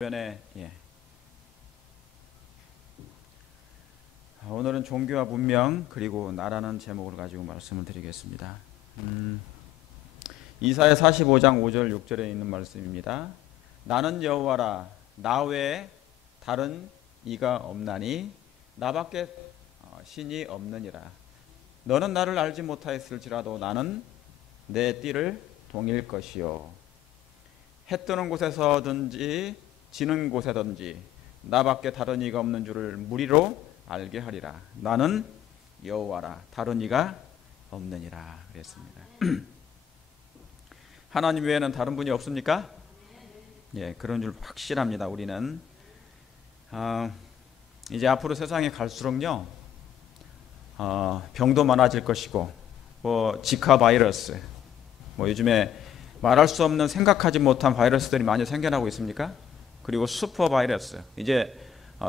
주변에 오늘은 종교와 문명 그리고 나라는 제목을 가지고 말씀을 드리겠습니다. 이사야 45장 5절 6절에 있는 말씀입니다. 나는 여호와라, 나 외에 다른 이가 없나니 나밖에 신이 없느니라. 너는 나를 알지 못하였을지라도 나는 내 띠를 동일 것이요, 해 뜨는 곳에서든지 지는 곳에든지 나밖에 다른 이가 없는 줄을 무리로 알게 하리라. 나는 여호와라, 다른 이가 없느니라 그랬습니다. 하나님 외에는 다른 분이 없습니까? 그런 줄 확실합니다. 우리는 이제 앞으로 세상에 갈수록요, 병도 많아질 것이고, 지카 바이러스, 요즘에 말할 수 없는 생각하지 못한 바이러스들이 많이 생겨나고 있습니까? 그리고 슈퍼 바이러스, 이제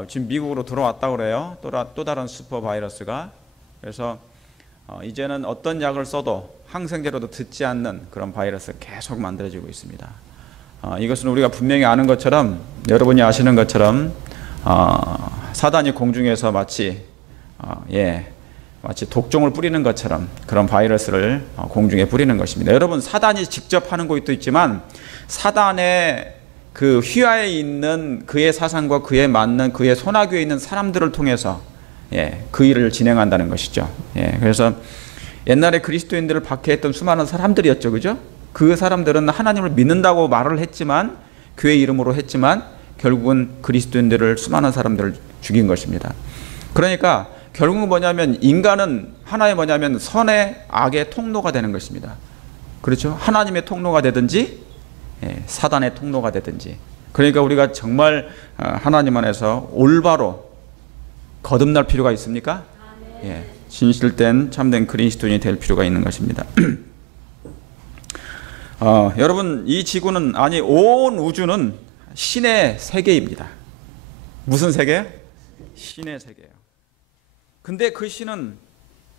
지금 미국으로 들어왔다고 그래요. 또 다른 슈퍼 바이러스가. 그래서 이제는 어떤 약을 써도 항생제로도 듣지 않는 그런 바이러스가 계속 만들어지고 있습니다. 이것은 우리가 분명히 아는 것처럼, 여러분이 아시는 것처럼 사단이 공중에서 마치 독종을 뿌리는 것처럼 그런 바이러스를 공중에 뿌리는 것입니다. 여러분, 사단이 직접 하는 것도 있지만 사단의 그 휘하에 있는 그의 사상과 그에 맞는 그의 손아귀에 있는 사람들을 통해서 그 일을 진행한다는 것이죠. 그래서 옛날에 그리스도인들을 박해했던 수많은 사람들이었죠, 그죠? 그 사람들은 하나님을 믿는다고 말을 했지만, 교회 이름으로 했지만 결국은 그리스도인들을, 수많은 사람들을 죽인 것입니다. 그러니까 결국은 뭐냐면, 인간은 하나의 뭐냐면 선의 악의 통로가 되는 것입니다. 그렇죠? 하나님의 통로가 되든지 사단의 통로가 되든지. 그러니까 우리가 정말 하나님 안에서 올바로 거듭날 필요가 있습니까? 진실된 참된 그리스도인이 될 필요가 있는 것입니다. 여러분, 이 지구는, 아니 온 우주는 신의 세계입니다. 무슨 세계예요? 신의 세계예요. 근데 그 신은,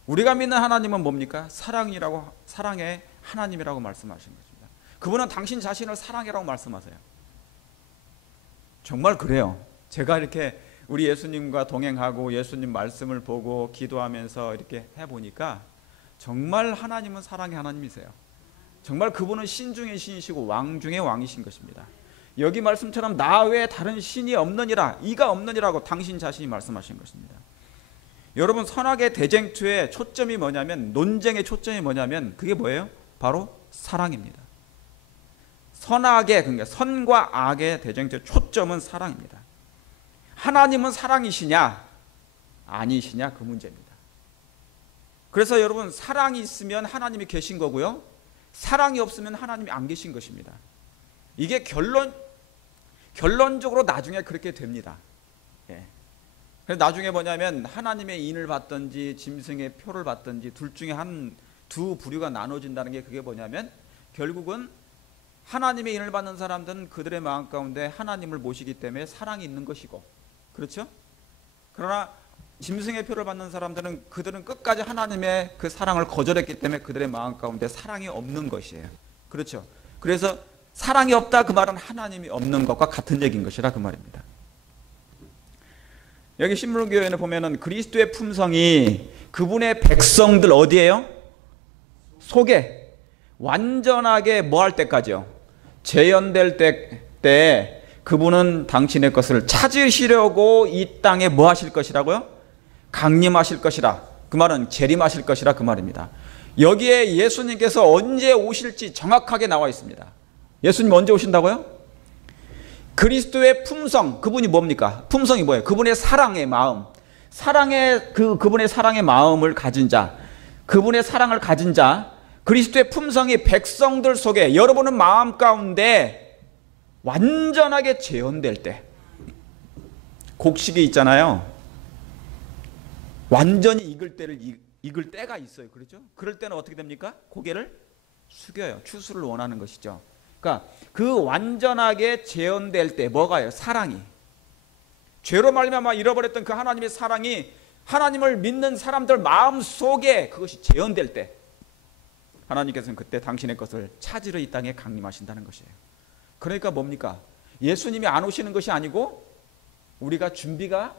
우리가 믿는 하나님은 뭡니까? 사랑의 하나님이라고 말씀하신 것입니다. 그분은 당신 자신을 사랑이라고 말씀하세요. 정말 그래요. 제가 이렇게 우리 예수님과 동행하고 예수님 말씀을 보고 기도하면서 이렇게 해보니까 정말 하나님은 사랑의 하나님이세요. 정말 그분은 신 중의 신이시고 왕 중의 왕이신 것입니다. 여기 말씀처럼 나 외에 다른 신이 없느니라, 이가 없느니라고 당신 자신이 말씀하신 것입니다. 여러분, 선악의 대쟁투의 초점이 뭐냐면, 논쟁의 초점이 뭐냐면, 그게 뭐예요? 바로 사랑입니다. 선악의, 그러니까 선과 악의 대쟁투의 초점은 사랑입니다. 하나님은 사랑이시냐 아니시냐, 그 문제입니다. 그래서 여러분, 사랑이 있으면 하나님이 계신 거고요, 사랑이 없으면 하나님이 안 계신 것입니다. 이게 결론적으로 나중에 그렇게 됩니다. 그래서 나중에 뭐냐면, 하나님의 인을 받든지 짐승의 표를 받든지 둘 중에 두 부류가 나눠진다는 게, 그게 뭐냐면, 결국은 하나님의 인을 받는 사람들은 그들의 마음 가운데 하나님을 모시기 때문에 사랑이 있는 것이고, 그렇죠? 그러나 짐승의 표를 받는 사람들은, 그들은 끝까지 하나님의 그 사랑을 거절했기 때문에 그들의 마음 가운데 사랑이 없는 것이에요. 그렇죠? 그래서 사랑이 없다, 그 말은 하나님이 없는 것과 같은 얘기인 것이라, 그 말입니다. 여기 신물교회에 보면은 그리스도의 품성이 그분의 백성들 어디에요? 속에 완전하게 뭐 할 때까지요? 재현될 때 그분은 당신의 것을 찾으시려고 이 땅에 뭐 하실 것이라고요? 강림하실 것이라. 그 말은 재림하실 것이라, 그 말입니다. 여기에 예수님께서 언제 오실지 정확하게 나와 있습니다. 예수님 언제 오신다고요? 그리스도의 품성, 그분이 뭡니까? 품성이 뭐예요? 그분의 사랑의 마음, 그분의 사랑의 마음을 가진 자, 그분의 사랑을 가진 자, 그리스도의 품성이 백성들 속에, 여러분은 마음 가운데 완전하게 재현될 때, 곡식이 있잖아요. 완전히 익을 때가 있어요. 그렇죠? 그럴 때는 어떻게 됩니까? 고개를 숙여요. 추수를 원하는 것이죠. 그러니까 그 완전하게 재현될 때 뭐가요? 사랑이. 죄로 말미암아 잃어버렸던 그 하나님의 사랑이 하나님을 믿는 사람들 마음 속에 그것이 재현될 때, 하나님께서는 그때 당신의 것을 찾으러 이 땅에 강림하신다는 것이에요. 그러니까 뭡니까? 예수님이 안 오시는 것이 아니고 우리가 준비가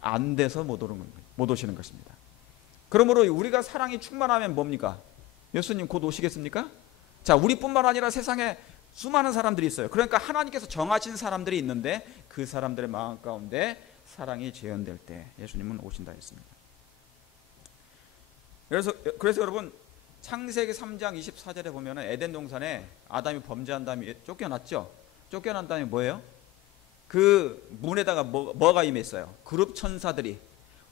안 돼서 못 오시는 것입니다. 그러므로 우리가 사랑이 충만하면 뭡니까? 예수님 곧 오시겠습니까? 자, 우리뿐만 아니라 세상에 수많은 사람들이 있어요. 그러니까 하나님께서 정하신 사람들이 있는데 그 사람들의 마음 가운데 사랑이 재현될 때 예수님은 오신다 했습니다. 그래서 여러분 창세기 3장 24절에 보면 에덴 동산에 아담이 범죄한 다음에 쫓겨났죠. 쫓겨난 다음에 뭐예요? 그 문에다가 뭐가 임했어요? 그룹 천사들이,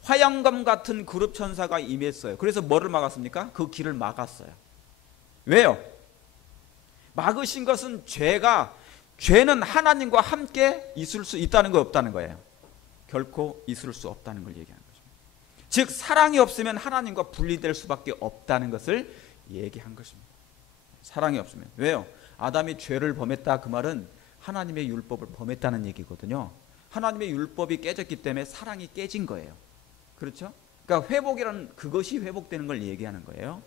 화양검 같은 그룹 천사가 임했어요. 그래서 뭐를 막았습니까? 그 길을 막았어요. 왜요? 막으신 것은 죄는 하나님과 함께 있을 수 있다는 거 없다는 거예요. 결코 있을 수 없다는 걸 얘기하는 것입니다. 즉 사랑이 없으면 하나님과 분리될 수밖에 없다는 것을 얘기한 것입니다. 사랑이 없으면. 왜요? 아담이 죄를 범했다 그 말은 하나님의 율법을 범했다는 얘기거든요. 하나님의 율법이 깨졌기 때문에 사랑이 깨진 거예요. 그렇죠? 그러니까 회복이란 그것이 회복되는 걸 얘기하는 거예요.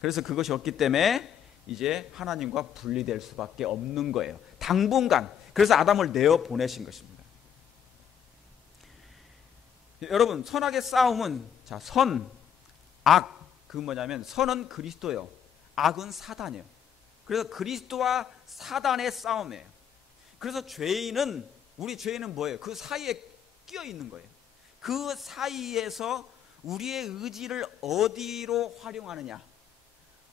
그래서 그것이 없기 때문에 이제 하나님과 분리될 수밖에 없는 거예요. 당분간. 그래서 아담을 내어 보내신 것입니다. 여러분 선악의 싸움은 자, 선, 악 그 뭐냐면 선은 그리스도예요. 악은 사단이에요. 그래서 그리스도와 사단의 싸움이에요. 그래서 우리 죄인은 뭐예요? 그 사이에 끼어 있는 거예요. 그 사이에서 우리의 의지를 어디로 활용하느냐,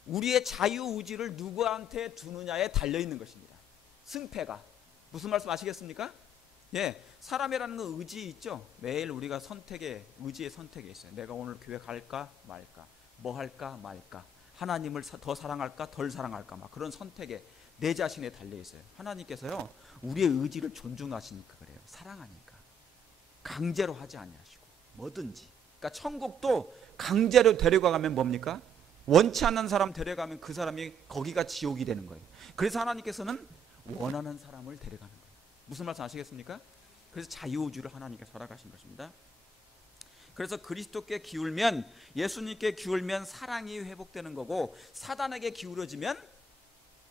우리의 자유의지를 누구한테 두느냐에 달려있는 것입니다. 승패가. 무슨 말씀 아시겠습니까? 예, 사람이라는 건 의지 있죠. 매일 우리가 의지의 선택에 있어요. 내가 오늘 교회 갈까 말까, 뭐 할까 말까, 하나님을 더 사랑할까 덜 사랑할까, 막 그런 선택에 내 자신에 달려있어요. 하나님께서요 우리의 의지를 존중하시니까 그래요. 사랑하니까 강제로 하지 아니하시고 뭐든지. 그러니까 천국도 강제로 데려가면 뭡니까? 원치 않는 사람 데려가면 그 사람이 거기가 지옥이 되는 거예요. 그래서 하나님께서는 원하는 사람을 데려가는 거예요. 무슨 말씀 아시겠습니까? 그래서 자유의지를 하나님께서 허락하신 것입니다. 그래서 그리스도께 기울면, 예수님께 기울면 사랑이 회복되는 거고, 사단에게 기울어지면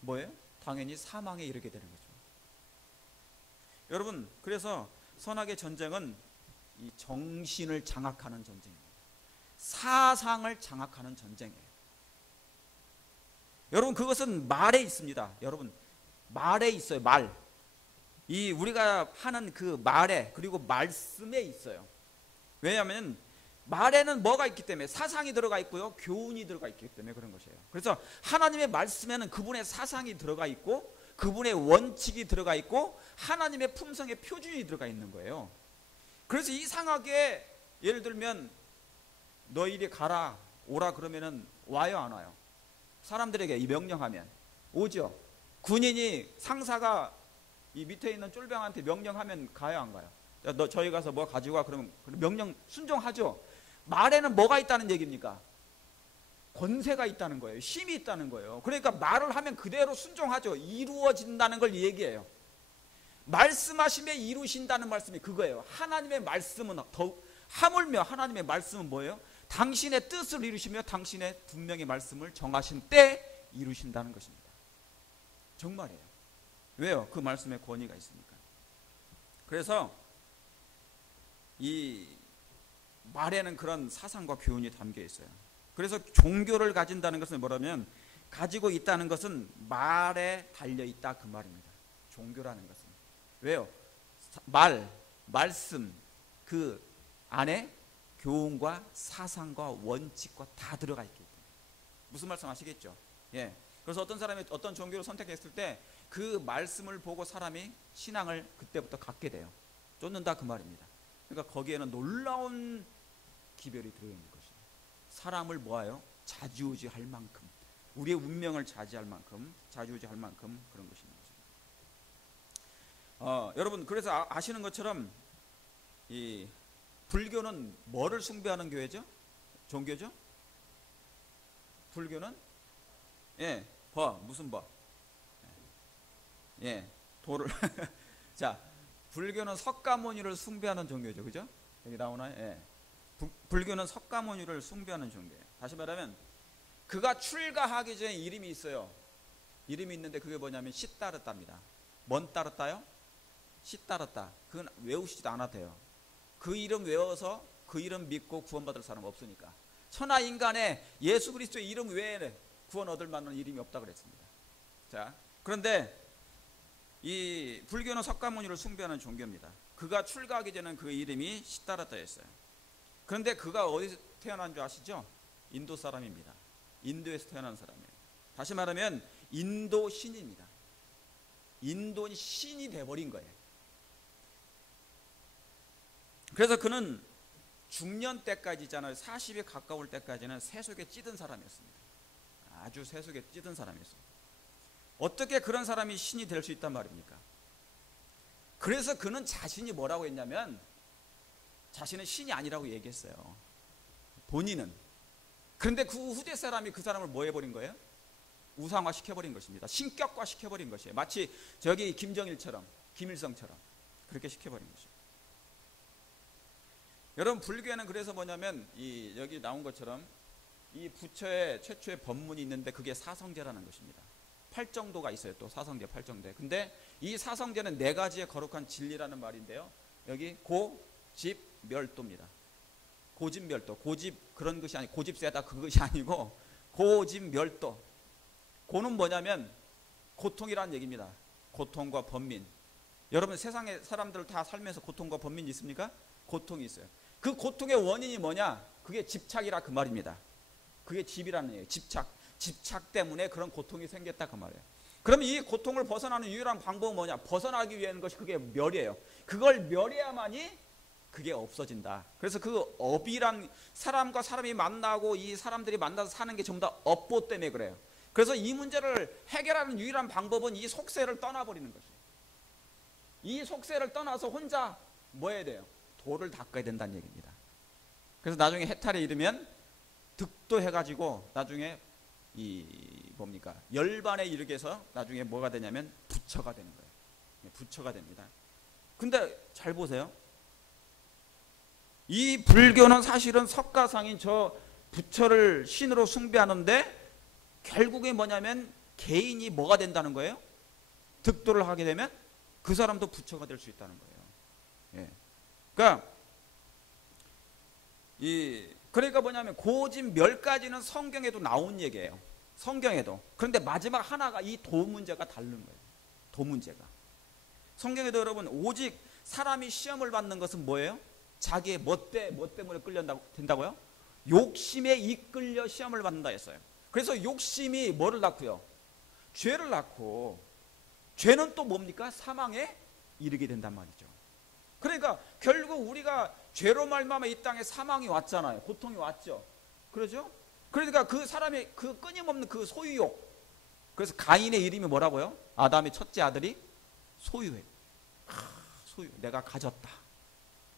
뭐예요? 당연히 사망에 이르게 되는 거죠. 여러분 그래서 선악의 전쟁은 이 정신을 장악하는 전쟁입니다. 사상을 장악하는 전쟁이에요. 여러분 그것은 말에 있습니다. 여러분 말에 있어요. 우리가 하는 그 말에, 그리고 말씀에 있어요. 왜냐하면 말에는 뭐가 있기 때문에 사상이 들어가 있고요, 교훈이 들어가 있기 때문에 그런 것이에요. 그래서 하나님의 말씀에는 그분의 사상이 들어가 있고, 그분의 원칙이 들어가 있고, 하나님의 품성의 표준이 들어가 있는 거예요. 그래서 이상하게 예를 들면 너 이리 가라 오라 그러면은 와요 안 와요? 사람들에게 이 명령하면 오죠. 군인이 상사가 이 밑에 있는 쫄병한테 명령하면 가요 안 가요? 야, 너 저희 가서 뭐 가지고 와 그러면 명령 순종하죠. 말에는 뭐가 있다는 얘기입니까? 권세가 있다는 거예요. 힘이 있다는 거예요. 그러니까 말을 하면 그대로 순종하죠. 이루어진다는 걸 얘기해요. 말씀하심에 이루신다는 말씀이 그거예요. 하나님의 말씀은 더욱, 하물며 하나님의 말씀은 뭐예요? 당신의 뜻을 이루시며 당신의 분명히 말씀을 정하신 때 이루신다는 것입니다. 정말이에요. 왜요? 그 말씀에 권위가 있으니까. 그래서 이 말에는 그런 사상과 교훈이 담겨 있어요. 그래서 종교를 가진다는 것은 뭐라면, 가지고 있다는 것은 말에 달려 있다 그 말입니다. 종교라는 것은. 왜요? 말씀 그 안에 교훈과 사상과 원칙과 다 들어가 있기 때문에. 무슨 말씀 아시겠죠? 예. 그래서 어떤 사람이 어떤 종교를 선택했을 때 그 말씀을 보고 사람이 신앙을 그때부터 갖게 돼요. 쫓는다 그 말입니다. 그러니까 거기에는 놀라운 기별이 들어있는 것이에요. 사람을 모아요. 자주우지할 만큼, 우리의 운명을 자주우지할 만큼 그런 것이 있는 것입니다. 여러분 그래서 아시는 것처럼 이 불교는 뭐를 숭배하는 교회죠? 종교죠? 불교는 무슨 도를 자, 불교는 석가모니를 숭배하는 종교죠. 그죠? 여기 나오나요? 불교는 석가모니를 숭배하는 종교예요. 다시 말하면 그가 출가하기 전에 이름이 있어요. 이름이 있는데 그게 뭐냐면 시따르따입니다. 뭔 따르따요? 시따랐다. 그건 외우시지도 않아도 돼요. 그 이름 외워서 그 이름 믿고 구원받을 사람 없으니까. 천하 인간에 예수 그리스도의 이름 외에 구원 얻을 만한 이름이 없다 그랬습니다. 자, 그런데 이 불교는 석가모니를 숭배하는 종교입니다. 그가 출가하기 전에는 그 이름이 시따라타였어요. 그런데 그가 어디서 태어난 줄 아시죠? 인도 사람입니다. 인도에서 태어난 사람이에요. 다시 말하면 인도 신입니다. 인도 신이 돼버린 거예요. 그래서 그는 중년 때까지 있잖아요. 40에 가까울 때까지는 세속에 찌든 사람이었습니다. 아주 세속에 찌든 사람이었습니다. 어떻게 그런 사람이 신이 될 수 있단 말입니까? 그래서 그는 자신이 뭐라고 했냐면 자신은 신이 아니라고 얘기했어요. 본인은. 그런데 그 후대 사람이 그 사람을 뭐 해버린 거예요? 우상화 시켜버린 것입니다. 신격화 시켜버린 것이에요. 마치 저기 김정일처럼, 김일성처럼 그렇게 시켜버린 것이에요. 여러분, 불교에는 그래서 뭐냐면 여기 나온 것처럼 이 부처의 최초의 법문이 있는데 그게 사성제라는 것입니다. 팔정도가 있어요. 또 사성제, 팔정제. 근데 이 사성제는 네 가지의 거룩한 진리라는 말인데요. 여기 고, 집, 멸도입니다. 고집, 멸도. 고집 그런 것이 아니고 고집 세다 그것이 아니고 고집, 멸도. 고는 뭐냐면 고통이라는 얘기입니다. 고통과 번민. 여러분, 세상에 사람들 다 살면서 고통과 번민이 있습니까? 고통이 있어요. 그 고통의 원인이 뭐냐? 그게 집착이라 그 말입니다. 그게 집이라는 얘기예요. 집착 때문에 그런 고통이 생겼다 그 말이에요. 그럼 이 고통을 벗어나는 유일한 방법은 뭐냐? 벗어나기 위한 것이 그게 멸이에요. 그걸 멸해야만이 그게 없어진다. 그래서 그 업이란 사람과 사람이 만나고 이 사람들이 만나서 사는 게 전부 다 업보 때문에 그래요. 그래서 이 문제를 해결하는 유일한 방법은 이 속세를 떠나버리는 것이에요. 이 속세를 떠나서 혼자 뭐 해야 돼요? 도를 닦아야 된다는 얘기입니다. 그래서 나중에 해탈에 이르면 득도 해가지고 나중에 뭡니까? 열반에 이르게 해서 나중에 뭐가 되냐면 부처가 되는 거예요. 부처가 됩니다. 근데 잘 보세요. 이 불교는 사실은 석가상인 저 부처를 신으로 숭배하는데 결국에 뭐냐면 개인이 뭐가 된다는 거예요? 득도를 하게 되면 그 사람도 부처가 될 수 있다는 거예요. 예. 그러니까 뭐냐면 고집 멸까지는 성경에도 나온 얘기예요. 성경에도. 그런데 마지막 하나가 이 도 문제가 다른 거예요. 도 문제가. 성경에도 여러분 오직 사람이 시험을 받는 것은 뭐예요? 자기의 뭐 때문에 된다고요? 욕심에 이끌려 시험을 받는다 했어요. 그래서 욕심이 뭐를 낳고요? 죄를 낳고, 죄는 또 뭡니까? 사망에 이르게 된단 말이죠. 그러니까 결국 우리가 죄로 말미암아 이 땅에 사망이 왔잖아요. 고통이 왔죠. 그러죠? 그러니까 그 사람의 그 끊임없는 그 소유욕. 그래서 가인의 이름이 뭐라고요? 아담의 첫째 아들이 소유해. 소유. 내가 가졌다.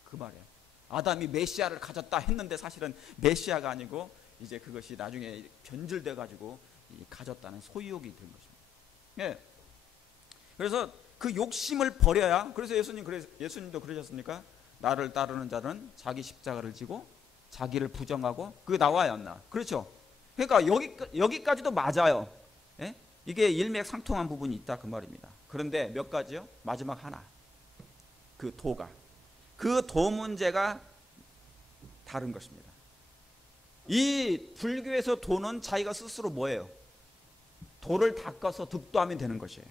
그 말이에요. 아담이 메시아를 가졌다 했는데 사실은 메시아가 아니고 이제 그것이 나중에 변질돼 가지고 가졌다는 소유욕이 된 것입니다. 예. 그래서 그 욕심을 버려야. 그래서 예수님도 그러셨습니까? 나를 따르는 자는 자기 십자가를 지고 자기를 부정하고. 그게 나와야 안 나. 그렇죠? 그러니까 여기까지도 맞아요. 예? 이게 일맥상통한 부분이 있다 그 말입니다. 그런데 몇 가지요? 마지막 하나. 그 도가. 그 도 문제가 다른 것입니다. 이 불교에서 도는 자기가 스스로 뭐예요? 도를 닦아서 득도하면 되는 것이에요.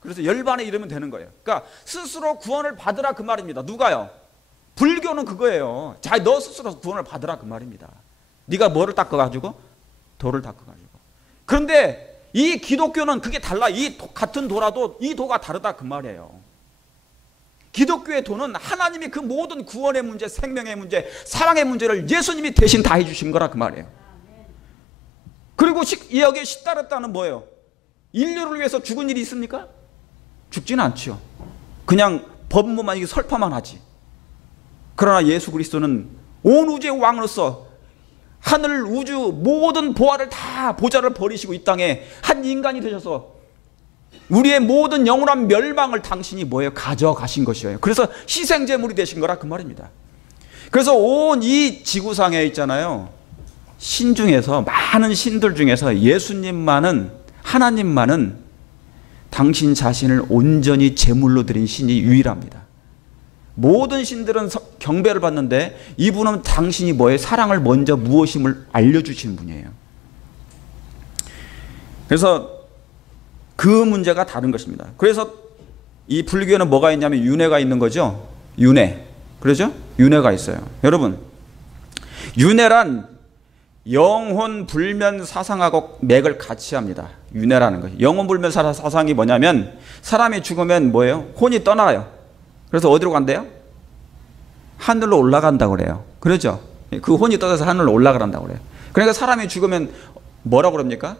그래서 열반에 이르면 되는 거예요. 그러니까 스스로 구원을 받으라 그 말입니다. 누가요? 불교는 그거예요. 자, 너 스스로 구원을 받으라 그 말입니다. 네가 뭐를 닦아가지고? 도를 닦아가지고. 그런데 이 기독교는 그게 달라. 이 같은 도라도 이 도가 다르다 그 말이에요. 기독교의 도는 하나님이 그 모든 구원의 문제, 생명의 문제, 사랑의 문제를 예수님이 대신 다 해주신 거라 그 말이에요. 그리고 여기에 시따랐다는 뭐예요? 인류를 위해서 죽은 일이 있습니까? 죽지는 않죠. 그냥 법문만 설파만 하지. 그러나 예수 그리스도는 온 우주의 왕으로서 하늘 우주 모든 보좌를 버리시고 이 땅에 한 인간이 되셔서 우리의 모든 영원한 멸망을 당신이 뭐예요? 가져가신 것이에요. 그래서 희생제물이 되신 거라 그 말입니다. 그래서 온 이 지구상에 있잖아요. 신 중에서 많은 신들 중에서 예수님만은, 하나님만은 당신 자신을 온전히 제물로 드린 신이 유일합니다. 모든 신들은 경배를 받는데 이분은 당신이 뭐예요? 사랑을 먼저 무엇임을 알려주시는 분이에요. 그래서 그 문제가 다른 것입니다. 그래서 이 불교에는 뭐가 있냐면 윤회가 있는 거죠. 윤회. 그러죠? 윤회가 있어요. 여러분, 윤회란 영혼 불면 사상하고 맥을 같이 합니다. 윤회라는 거예요. 영혼 불면 사상이 뭐냐면 사람이 죽으면 뭐예요? 혼이 떠나요. 그래서 어디로 간대요? 하늘로 올라간다고 그래요. 그러죠? 그 혼이 떠나서 하늘로 올라가란다고 그래요. 그러니까 사람이 죽으면 뭐라고 그럽니까?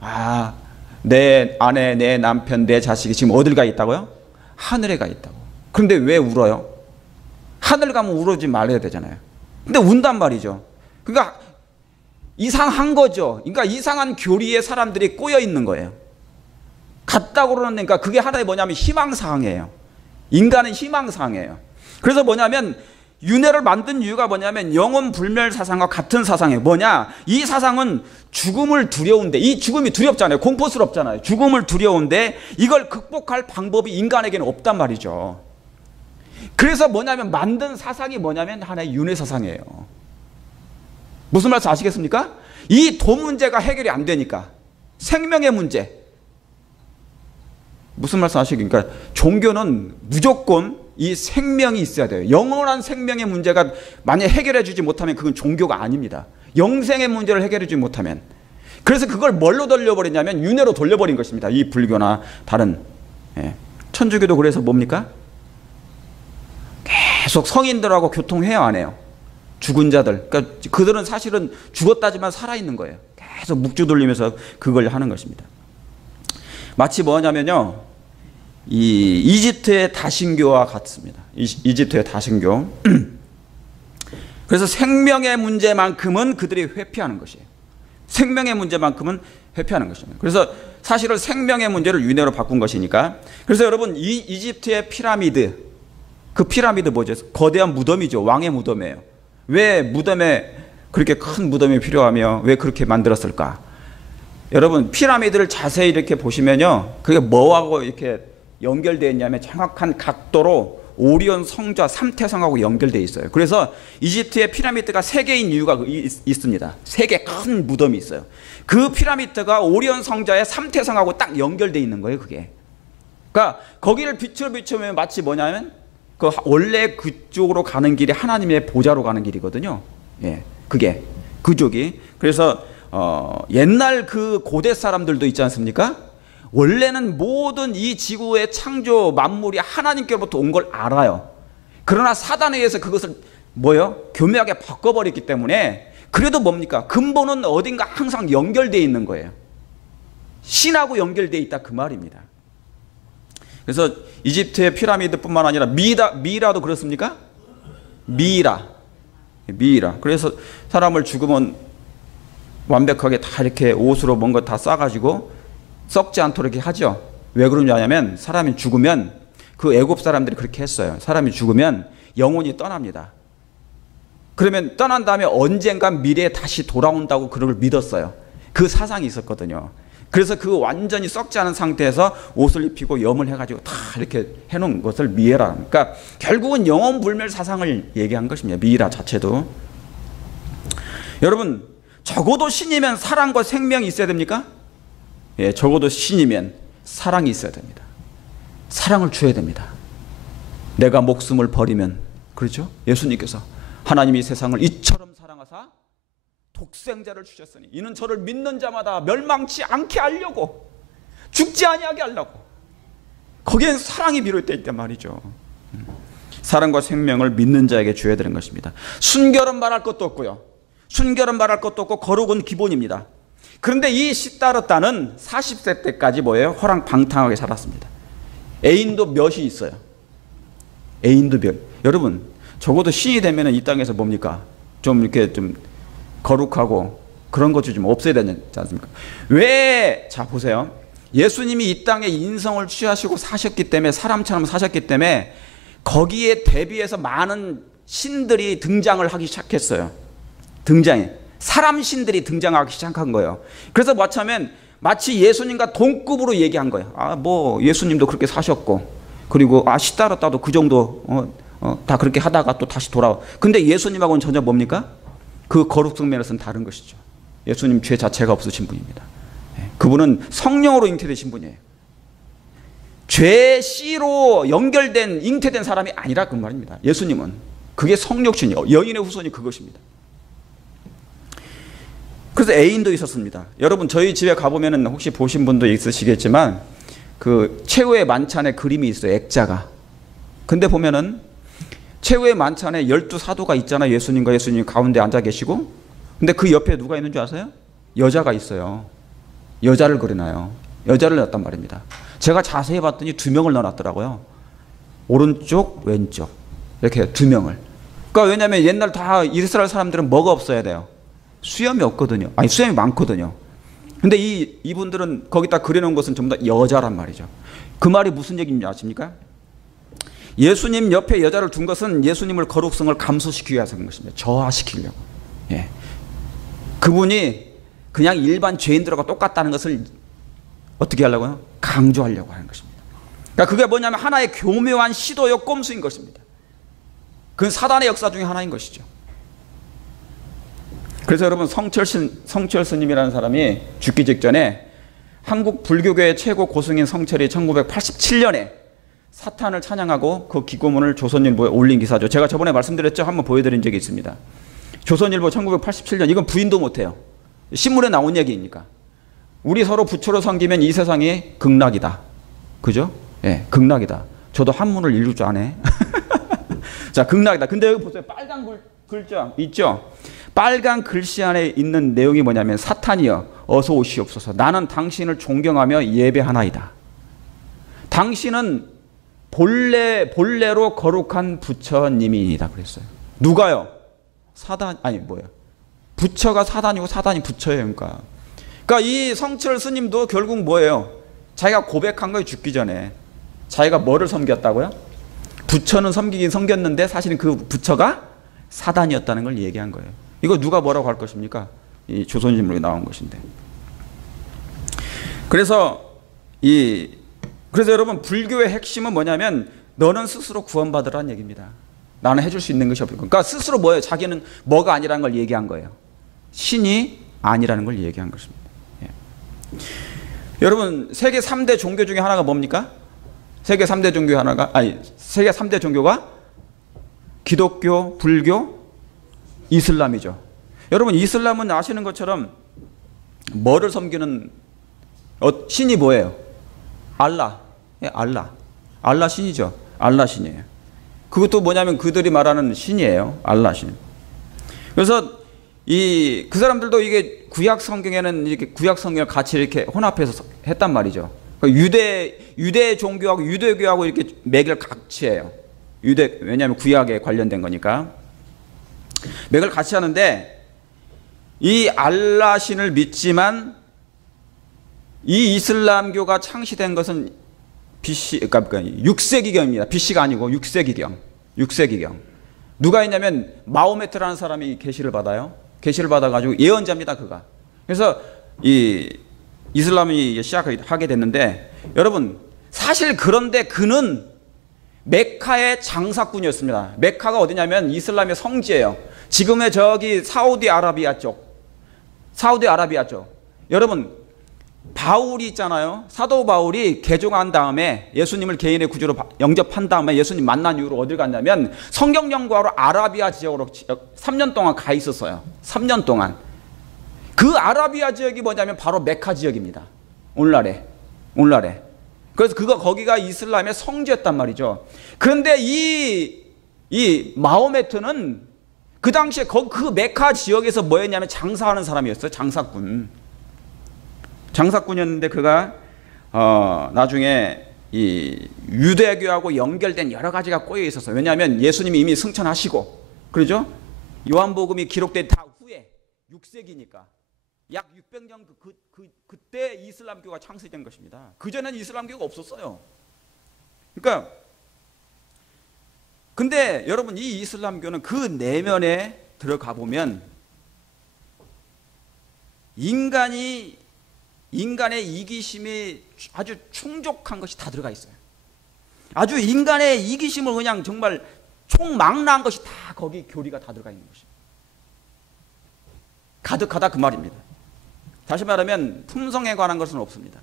아, 내 아내, 내 남편, 내 자식이 지금 어딜 가 있다고요? 하늘에 가 있다고. 그런데 왜 울어요? 하늘 가면 울지 말아야 되잖아요. 근데 운단 말이죠. 그러니까 이상한 거죠. 그러니까 이상한 교리에 사람들이 꼬여 있는 거예요. 같다고 그러니까 그게 하나의 뭐냐면 희망사항이에요. 인간은 희망사항이에요. 그래서 뭐냐면 윤회를 만든 이유가 뭐냐면 영혼 불멸 사상과 같은 사상이에요. 뭐냐? 이 사상은 죽음을 두려운데, 이 죽음이 두렵잖아요. 공포스럽잖아요. 죽음을 두려운데 이걸 극복할 방법이 인간에게는 없단 말이죠. 그래서 뭐냐면 만든 사상이 뭐냐면 하나의 윤회 사상이에요. 무슨 말씀 아시겠습니까? 이 돈 문제가 해결이 안 되니까. 생명의 문제. 무슨 말씀 아시겠습니까? 그러니까 종교는 무조건 이 생명이 있어야 돼요. 영원한 생명의 문제가 만약 해결해 주지 못하면 그건 종교가 아닙니다. 영생의 문제를 해결해 주지 못하면. 그래서 그걸 뭘로 돌려버리냐면 윤회로 돌려버린 것입니다. 이 불교나 다른. 천주교도 그래서 뭡니까? 계속 성인들하고 교통해요, 안 해요? 죽은 자들. 그러니까 그들은 사실은 죽었다지만 살아있는 거예요. 계속 묵주 돌리면서 그걸 하는 것입니다. 마치 뭐냐면요, 이 이집트의 다신교와 같습니다. 이집트의 다신교. 그래서 생명의 문제만큼은 그들이 회피하는 것이에요. 생명의 문제만큼은 회피하는 것입니다. 그래서 사실은 생명의 문제를 윤회로 바꾼 것이니까. 그래서 여러분, 이 이집트의 피라미드, 그 피라미드 뭐죠? 거대한 무덤이죠. 왕의 무덤이에요. 왜 무덤에 그렇게 큰 무덤이 필요하며 왜 그렇게 만들었을까? 여러분, 피라미드를 자세히 이렇게 보시면요, 그게 뭐하고 이렇게 연결되어 있냐면 정확한 각도로 오리온 성좌 3태성하고 연결되어 있어요. 그래서 이집트의 피라미드가 3개인 이유가 있습니다. 3개 큰 무덤이 있어요. 그 피라미드가 오리온 성좌의 3태성하고 딱 연결되어 있는 거예요, 그게. 그러니까 거기를 빛으로 비추면 마치 뭐냐면 그 원래 그쪽으로 가는 길이 하나님의 보좌로 가는 길이거든요. 예, 그게 그쪽이. 그래서 옛날 그 고대 사람들도 있지 않습니까? 원래는 모든 이 지구의 창조 만물이 하나님께로부터 온 걸 알아요. 그러나 사단에 의해서 그것을 뭐요? 교묘하게 바꿔버렸기 때문에 그래도 뭡니까? 근본은 어딘가 항상 연결되어 있는 거예요. 신하고 연결되어 있다 그 말입니다. 그래서 이집트의 피라미드뿐만 아니라 미이라도 그렇습니까? 미이라. 그래서 사람을 죽으면 완벽하게 다 이렇게 옷으로 뭔가 다 싸가지고 썩지 않도록 이렇게 하죠. 왜 그러냐면 사람이 죽으면 그 애굽 사람들이 그렇게 했어요. 사람이 죽으면 영혼이 떠납니다. 그러면 떠난 다음에 언젠가 미래에 다시 돌아온다고 그걸 믿었어요. 그 사상이 있었거든요. 그래서 그 완전히 썩지 않은 상태에서 옷을 입히고 염을 해가지고 다 이렇게 해놓은 것을 미이라. 그러니까 결국은 영혼 불멸 사상을 얘기한 것입니다. 미이라 자체도. 여러분, 적어도 신이면 사랑과 생명이 있어야 됩니까? 예, 적어도 신이면 사랑이 있어야 됩니다. 사랑을 줘야 됩니다. 내가 목숨을 버리면, 그렇죠? 예수님께서 하나님이 세상을 이처럼 사랑하사 독생자를 주셨으니 이는 저를 믿는 자마다 멸망치 않게 하려고, 죽지 아니하게 하려고. 거기엔 사랑이 비롯되어 있단 말이죠. 사랑과 생명을 믿는 자에게 줘야 되는 것입니다. 순결은 말할 것도 없고요. 순결은 말할 것도 없고 거룩은 기본입니다. 그런데 이 시다르타는 40세 때까지 뭐예요? 호랑방탕하게 살았습니다. 애인도 몇이 있어요. 애인도 몇. 여러분, 적어도 신이 되면 이 땅에서 뭡니까? 좀 이렇게 좀 거룩하고 그런 것 좀 없어야 되지 않습니까? 왜? 자, 보세요. 예수님이 이 땅에 인성을 취하시고 사셨기 때문에, 사람처럼 사셨기 때문에 거기에 대비해서 많은 신들이 등장을 하기 시작했어요. 등장해. 사람 신들이 등장하기 시작한 거예요. 그래서 마치 예수님과 동급으로 얘기한 거예요. 아, 뭐 예수님도 그렇게 사셨고, 그리고 시다르다도 그 정도 다 그렇게 하다가 또 다시 돌아와. 근데 예수님하고는 전혀 뭡니까? 그 거룩성 면에서는 다른 것이죠. 예수님 죄 자체가 없으신 분입니다. 그분은 성령으로 잉태되신 분이에요. 죄 씨로 연결된 잉태된 사람이 아니라 그 말입니다. 예수님은 그게 성육신이요, 여인의 후손이 그것입니다. 그래서 애인도 있었습니다. 여러분 저희 집에 가보면은 혹시 보신 분도 있으시겠지만 그 최후의 만찬에 그림이 있어요. 액자가. 근데 보면은 최후의 만찬에 12사도가 있잖아요. 예수님과 예수님 가운데 앉아 계시고, 근데 그 옆에 누가 있는 줄 아세요? 여자가 있어요. 여자를 그려놔요. 여자를 넣었단 말입니다. 제가 자세히 봤더니 2명을 넣어놨더라고요. 오른쪽 왼쪽 이렇게 2명을. 그러니까 왜냐하면 옛날 다 이스라엘 사람들은 뭐가 없어야 돼요? 수염이 없거든요. 아니 수염이 많거든요. 근데 이분들은 거기다 그려놓은 것은 전부 다 여자란 말이죠. 그 말이 무슨 얘기인지 아십니까? 예수님 옆에 여자를 둔 것은 예수님을 거룩성을 감소시키기 위해서 그런 것입니다. 저하시키려고. 예. 그분이 그냥 일반 죄인들하고 똑같다는 것을 어떻게 하려고요? 강조하려고 하는 것입니다. 그러니까 그게 뭐냐면 하나의 교묘한 시도요, 꼼수인 것입니다. 그건 사단의 역사 중에 하나인 것이죠. 그래서 여러분 성철 스님이라는 사람이 죽기 직전에 한국 불교계의 최고 고승인 성철이 1987년에 사탄을 찬양하고 그 기고문을 조선일보에 올린 기사죠. 제가 저번에 말씀드렸죠. 한번 보여드린 적이 있습니다. 조선일보 1987년, 이건 부인도 못해요. 신문에 나온 얘기니까. 우리 서로 부처로 섬기면 이 세상이 극락이다. 그죠? 예, 극락이다. 저도 한문을 읽을 줄 아네. 자, 극락이다. 근데 여기 보세요. 빨간 글자 있죠? 빨간 글씨 안에 있는 내용이 뭐냐면 사탄이여 어서 오시옵소서. 나는 당신을 존경하며 예배하나이다. 당신은 본래로 거룩한 부처님이다 그랬어요. 누가요? 사단, 아니 뭐예요? 부처가 사단이고 사단이 부처예요. 그러니까 이 성철 스님도 결국 뭐예요? 자기가 고백한 거예요. 죽기 전에. 자기가 뭐를 섬겼다고요? 부처는 섬기긴 섬겼는데 사실은 그 부처가 사단이었다는 걸 얘기한 거예요. 이거 누가 뭐라고 할 것입니까? 이 조선인물에 나온 것인데. 그래서 여러분 불교의 핵심은 뭐냐면 너는 스스로 구원받으라는 얘기입니다. 나는 해줄 수 있는 것이 없고. 그러니까 스스로 뭐예요? 자기는 뭐가 아니라는 걸 얘기한 거예요. 신이 아니라는 걸 얘기한 것입니다. 예. 여러분 세계 3대 종교 중에 하나가 뭡니까? 세계 3대 종교가 기독교, 불교, 이슬람이죠. 여러분 이슬람은 아시는 것처럼 뭐를 섬기는 신이 뭐예요? 알라. 예, 알라 신이죠. 알라 신이에요. 그것도 뭐냐면 그들이 말하는 신이에요. 알라 신. 그래서 그 사람들도 이게 구약 성경에는 이렇게 구약 성경을 같이 이렇게 혼합해서 했단 말이죠. 유대 종교하고 유대교하고 이렇게 맥을 같이 해요. 왜냐하면 구약에 관련된 거니까. 맥을 같이 하는데 이 알라 신을 믿지만 이 이슬람교가 창시된 것은 그러니까 6세기경입니다. BC가 아니고 6세기경. 누가 있냐면 마호메트라는 사람이 계시를 받아요. 계시를 받아가지고 예언자입니다. 그가. 그래서 이 이슬람이 시작하게 됐는데 여러분 사실 그런데 그는 메카의 장사꾼이었습니다. 메카가 어디냐면 이슬람의 성지예요. 지금의 저기 사우디아라비아 쪽. 여러분 바울이 있잖아요. 사도 바울이 개종한 다음에 예수님을 개인의 구주로 영접한 다음에 예수님 만난 이후로 어딜 갔냐면 성경 연구하러 아라비아 지역으로 3년 동안 가 있었어요. 3년 동안. 그 아라비아 지역이 뭐냐면 바로 메카 지역입니다. 오늘날에. 그래서 거기가 이슬람의 성지였단 말이죠. 그런데 이 마호메트는 그 당시에 그 메카 지역에서 뭐였냐면 장사하는 사람이었어요. 장사꾼이었는데 그가 나중에 이 유대교하고 연결된 여러 가지가 꼬여 있었어요. 왜냐하면 예수님이 이미 승천하시고, 그러죠? 요한복음이 기록된 다 후에 6세기니까 약 600년 그때 이슬람교가 창시된 것입니다. 그전에는 이슬람교가 없었어요. 그러니까 근데 여러분 이 이슬람교는 그 내면에 들어가 보면 인간의 이기심이 아주 충족한 것이 다 들어가 있어요. 아주 인간의 이기심을 그냥 정말 총망라한 것이 다 거기 교리가 다 들어가 있는 것입니다. 가득하다 그 말입니다. 다시 말하면 품성에 관한 것은 없습니다.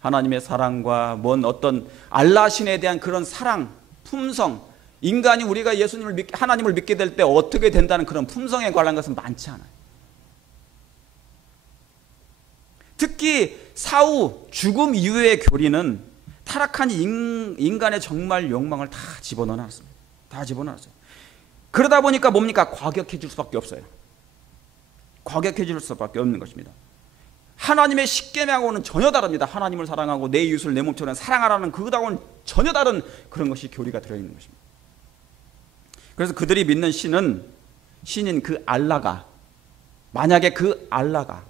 하나님의 사랑과 뭔 어떤 알라 신에 대한 그런 사랑, 품성, 인간이 우리가 하나님을 믿게 될 때 어떻게 된다는 그런 품성에 관한 것은 많지 않아요. 특히 사후 죽음 이후의 교리는 타락한 인간의 정말 욕망을 다 집어넣어놨습니다. 다 집어넣었어요. 그러다 보니까 뭡니까? 과격해질 수밖에 없어요. 과격해질 수밖에 없는 것입니다. 하나님의 십계명하고는 전혀 다릅니다. 하나님을 사랑하고 내 이웃을 내 몸처럼 사랑하라는 그거하고는 전혀 다른 그런 것이 교리가 들어있는 것입니다. 그래서 그들이 믿는 신인 그 알라가, 만약에 그 알라가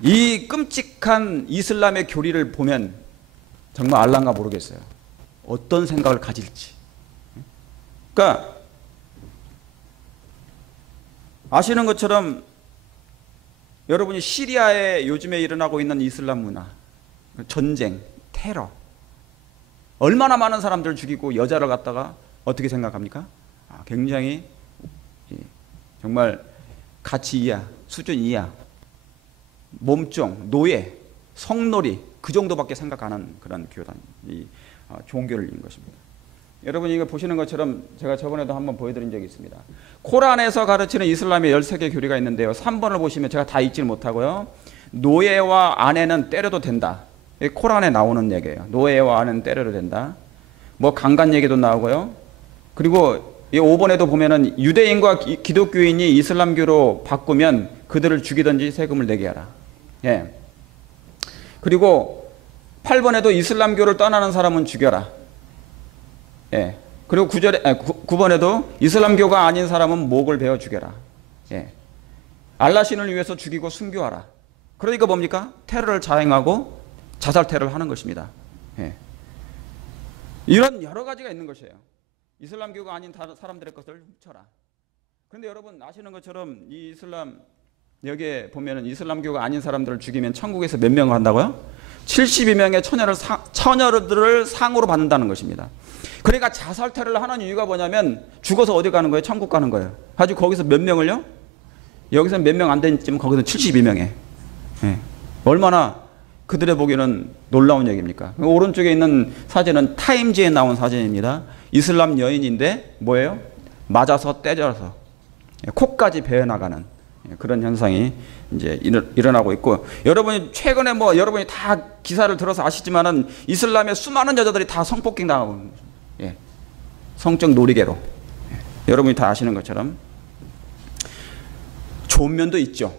이 끔찍한 이슬람의 교리를 보면 정말 알라인가 모르겠어요. 어떤 생각을 가질지. 그러니까 아시는 것처럼 여러분이 시리아에 요즘에 일어나고 있는 이슬람 문화, 전쟁, 테러, 얼마나 많은 사람들을 죽이고 여자를 갖다가 어떻게 생각합니까? 굉장히 정말 가치 이하, 수준 이하, 몸종, 노예, 성놀이 그 정도밖에 생각 안 하는 그런 교단, 종교인 것입니다. 여러분 이거 보시는 것처럼 제가 저번에도 한번 보여드린 적이 있습니다. 코란에서 가르치는 이슬람의 13개 교리가 있는데요. 3번을 보시면 제가 다 읽지를 못하고요. 노예와 아내는 때려도 된다. 코란에 나오는 얘기예요. 노예와 아내는 때려도 된다. 뭐 강간 얘기도 나오고요. 그리고 이 5번에도 보면은 유대인과 기독교인이 이슬람교로 바꾸면 그들을 죽이든지 세금을 내게 하라. 예. 그리고 8번에도 이슬람교를 떠나는 사람은 죽여라. 예. 그리고 9번에도 이슬람교가 아닌 사람은 목을 베어 죽여라. 예. 알라신을 위해서 죽이고 순교하라. 그러니까 뭡니까? 테러를 자행하고 자살 테러를 하는 것입니다. 예. 이런 여러 가지가 있는 것이에요. 이슬람교가 아닌 사람들의 것을 훔쳐라. 그런데 여러분 아시는 것처럼 이 이슬람 여기에 보면은 이슬람교가 아닌 사람들을 죽이면 천국에서 몇 명을 한다고요? 72명의 처녀들을 상으로 받는다는 것입니다. 그러니까 자살 테러를 하는 이유가 뭐냐면 죽어서 어디 가는 거예요? 천국 가는 거예요. 아주 거기서 몇 명을요? 여기서 몇 명 안 되지만 거기서 72명에. 예. 얼마나 그들의 보기에는 놀라운 얘기입니까? 오른쪽에 있는 사진은 타임지에 나온 사진입니다. 이슬람 여인인데 뭐예요? 맞아서 때려서 코까지 베어나가는 그런 현상이 이제 일어나고 있고, 여러분이 최근에 여러분이 다 기사를 들어서 아시지만은 이슬람의 수많은 여자들이 다 성폭행 당하고 있는 거죠. 예. 성적 놀이개로. 예. 여러분이 다 아시는 것처럼 좋은 면도 있죠.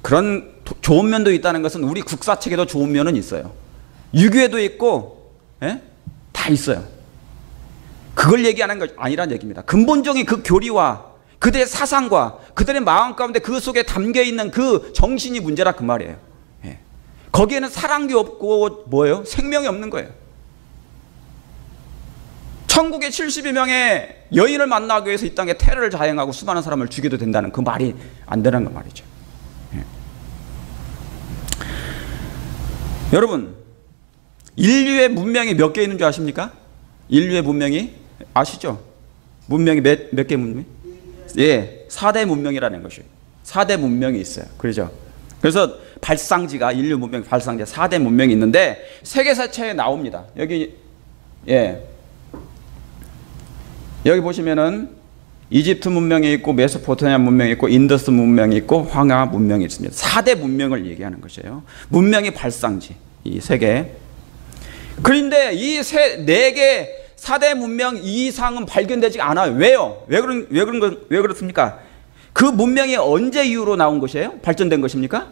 그런 좋은 면도 있다는 것은 우리 국사책에도 좋은 면은 있어요. 유교에도 있고, 예? 다 있어요. 그걸 얘기하는 것 아니란 얘기입니다. 근본적인 그 교리와 그들의 사상과 그들의 마음 가운데 그 속에 담겨 있는 그 정신이 문제라 그 말이에요. 예. 거기에는 사랑도 없고 뭐예요? 생명이 없는 거예요. 천국의 72명의 여인을 만나기 위해서 이 땅에 테러를 자행하고 수많은 사람을 죽여도 된다는 그 말이 안 되는 거 말이죠. 예. 여러분, 인류의 문명이 몇 개 있는 줄 아십니까? 인류의 문명이 아시죠? 문명이 몇 개 문명? 예, 4대 문명이라는 것이에요. 4대 문명이 있어요. 그렇죠? 그래서 발상지가 인류 문명 발상지 4대 문명이 있는데 세계사체에 나옵니다. 여기 예. 여기 보시면은 이집트 문명이 있고 메소포타미아 문명이 있고 인더스 문명이 있고 황하 문명이 있습니다. 4대 문명을 얘기하는 것이에요. 문명의 발상지 이 세 개. 그런데 이 네 개 4대 문명 이상은 발견되지 않아요. 왜요? 왜 그렇습니까? 그 문명이 언제 이후로 나온 것이에요? 발전된 것입니까?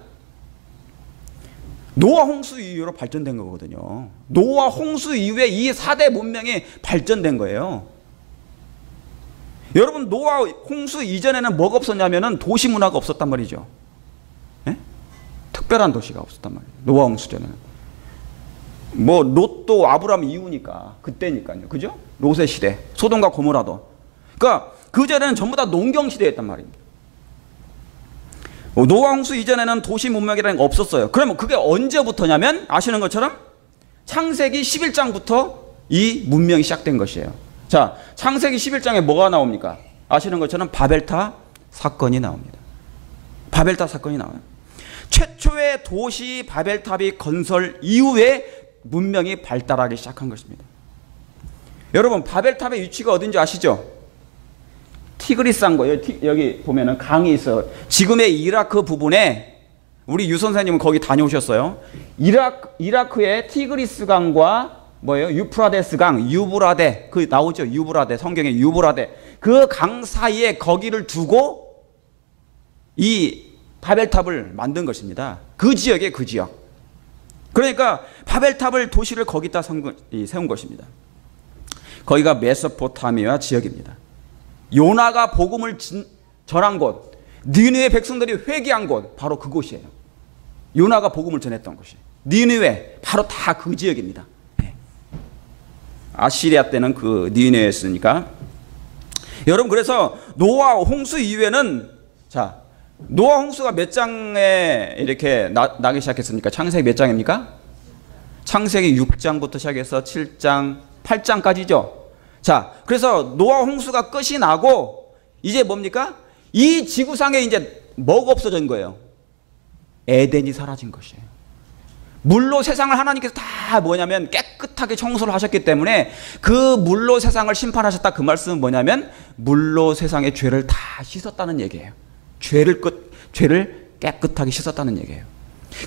노아 홍수 이후로 발전된 거거든요. 노아 홍수 이후에 이 4대 문명이 발전된 거예요. 여러분, 노아 홍수 이전에는 뭐가 없었냐면은 도시 문화가 없었단 말이죠. 예? 특별한 도시가 없었단 말이에요. 노아 홍수 전에는. 뭐 롯도 아브라함 이후니까 그때니까요. 그죠? 롯의 시대, 소돔과 고모라도. 그러니까 그 전에는 전부 다 농경 시대였단 말입니다. 노아 홍수 이전에는 도시 문명이라는 게 없었어요. 그러면 그게 언제부터냐면 아시는 것처럼 창세기 11장부터 이 문명이 시작된 것이에요. 자, 창세기 11장에 뭐가 나옵니까? 아시는 것처럼 바벨탑 사건이 나옵니다. 바벨탑 사건이 나와요. 최초의 도시 바벨탑이 건설 이후에 문명이 발달하기 시작한 것입니다. 여러분, 바벨탑의 위치가 어딘지 아시죠? 티그리스강거, 여기 보면은 강이 있어요. 지금의 이라크 부분에, 우리 유 선생님은 거기 다녀오셨어요. 이라크의 티그리스강과 뭐예요? 유프라데스강, 유브라데, 그 나오죠? 유브라데, 성경에 유브라데. 그 강 사이에 거기를 두고 이 바벨탑을 만든 것입니다. 그 지역에 그 지역. 그러니까 바벨탑을 도시를 거기다 세운 것입니다. 거기가 메소포타미아 지역입니다. 요나가 복음을 전한 곳, 니느웨 백성들이 회개한 곳, 바로 그곳이에요. 요나가 복음을 전했던 곳이. 니느웨, 바로 다 그 지역입니다. 아시리아 때는 그 니느웨였으니까. 여러분, 그래서 노아 홍수 이후에는, 자, 노아 홍수가 몇 장에 이렇게 나기 시작했습니까? 창세기 몇 장입니까? 창세기 6장부터 시작해서 7장, 8장까지죠. 자, 그래서 노아 홍수가 끝이 나고 이제 뭡니까? 이 지구상에 이제 뭐가 없어진 거예요? 에덴이 사라진 것이에요. 물로 세상을 하나님께서 다 뭐냐면 깨끗하게 청소를 하셨기 때문에 그 물로 세상을 심판하셨다. 그 말씀은 뭐냐면 물로 세상의 죄를 다 씻었다는 얘기예요. 죄를 깨끗하게 씻었다는 얘기예요.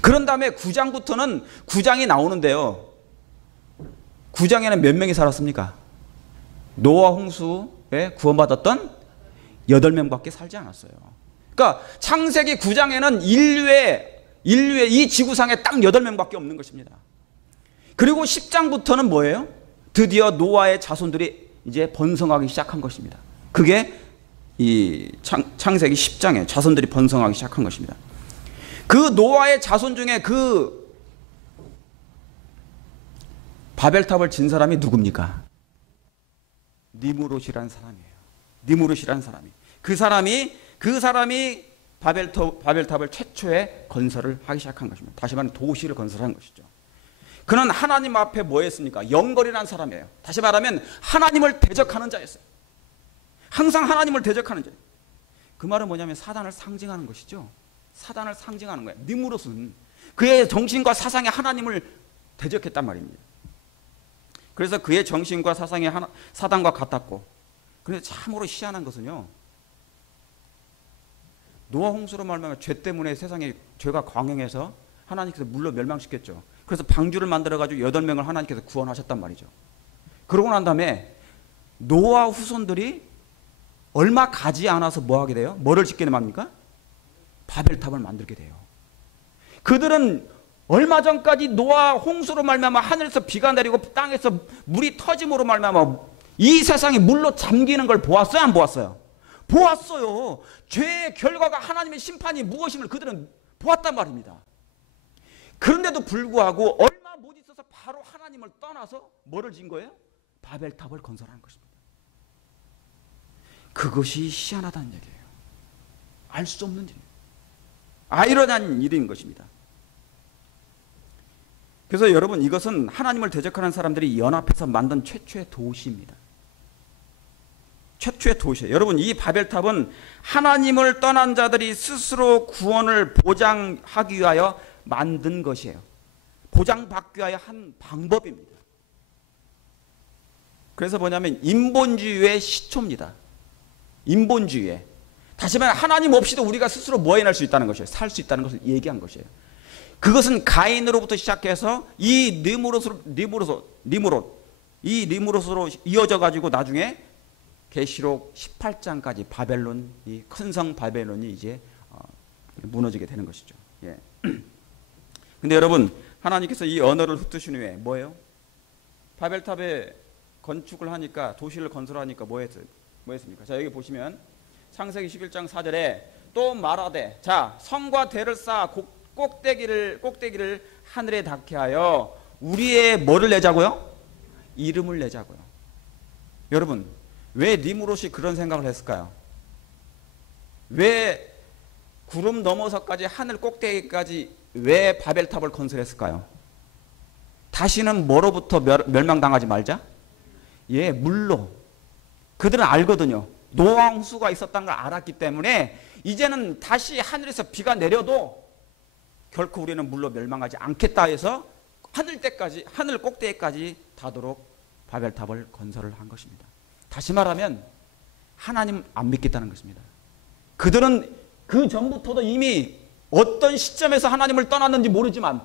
그런 다음에 9장부터는 9장이 나오는데요. 9장에는 몇 명이 살았습니까? 노아 홍수에 구원받았던 8명밖에 살지 않았어요. 그러니까 창세기 9장에는 인류의 이 지구상에 딱 8명밖에 없는 것입니다. 그리고 10장부터는 뭐예요? 드디어 노아의 자손들이 이제 번성하기 시작한 것입니다. 그게 이 창세기 10장에 자손들이 번성하기 시작한 것입니다. 그 노아의 자손 중에 그 바벨탑을 진 사람이 누굽니까? 니무롯이라는 사람이에요. 니무롯이라는 사람이. 그 사람이 바벨탑을 최초에 건설을 하기 시작한 것입니다. 다시 말하면 도시를 건설한 것이죠. 그는 하나님 앞에 뭐 했습니까? 영걸이라는 사람이에요. 다시 말하면 하나님을 대적하는 자였어요. 항상 하나님을 대적하는 자예요. 그 말은 뭐냐면 사단을 상징하는 것이죠. 사단을 상징하는 거예요. 니무롯은 그의 정신과 사상에 하나님을 대적했단 말입니다. 그래서 그의 정신과 사상이 사단과 같았고, 그래서 참으로 희한한 것은요, 노아 홍수로 말하면 죄 때문에 세상에 죄가 광행해서 하나님께서 물로 멸망시켰죠. 그래서 방주를 만들어가지고 8명을 하나님께서 구원하셨단 말이죠. 그러고 난 다음에 노아 후손들이 얼마 가지 않아서 뭐 하게 돼요? 뭐를 짓게 됩니까? 바벨탑을 만들게 돼요. 그들은 얼마 전까지 노아 홍수로 말미암아 하늘에서 비가 내리고 땅에서 물이 터짐으로 말미암아 이 세상이 물로 잠기는 걸 보았어요? 안 보았어요? 보았어요. 죄의 결과가 하나님의 심판이 무엇임을 그들은 보았단 말입니다. 그런데도 불구하고 얼마 못 있어서 바로 하나님을 떠나서 뭐를 지은 거예요? 바벨탑을 건설한 것입니다. 그것이 희한하다는 얘기예요. 알 수 없는 일, 아이러니한 일인 것입니다. 그래서 여러분, 이것은 하나님을 대적하는 사람들이 연합해서 만든 최초의 도시입니다. 최초의 도시예요. 여러분, 이 바벨탑은 하나님을 떠난 자들이 스스로 구원을 보장하기 위하여 만든 것이에요. 보장받기 위하여 한 방법입니다. 그래서 뭐냐면 인본주의의 시초입니다. 인본주의에. 다시 말해 하나님 없이도 우리가 스스로 뭐 해낼 수 있다는 것이에요. 살 수 있다는 것을 얘기한 것이에요. 그것은 가인으로부터 시작해서 이 리무롯으로 이어져 가지고 나중에 계시록 18장까지 바벨론, 이 큰 성 바벨론이 이제 무너지게 되는 것이죠. 예. 근데 여러분, 하나님께서 이 언어를 흩으신 후에 뭐예요? 바벨탑에 건축을 하니까, 도시를 건설하니까 뭐 했습니까? 자, 여기 보시면 창세기 11장 4절에 또 말하되, 자, 성과 대를 쌓아 꼭대기를 하늘에 닿게 하여 우리의 뭐를 내자고요? 이름을 내자고요. 여러분, 왜 니무롯이 그런 생각을 했을까요? 왜 구름 넘어서까지 하늘 꼭대기까지 왜 바벨탑을 건설했을까요? 다시는 뭐로부터 멸망당하지 말자? 예, 물로. 그들은 알거든요. 노아 홍수가 있었다는 걸 알았기 때문에 이제는 다시 하늘에서 비가 내려도 결코 우리는 물로 멸망하지 않겠다 해서 하늘 꼭대기까지 닿도록 바벨탑을 건설을 한 것입니다. 다시 말하면 하나님 안 믿겠다는 것입니다. 그들은 그 전부터도 이미 어떤 시점에서 하나님을 떠났는지 모르지만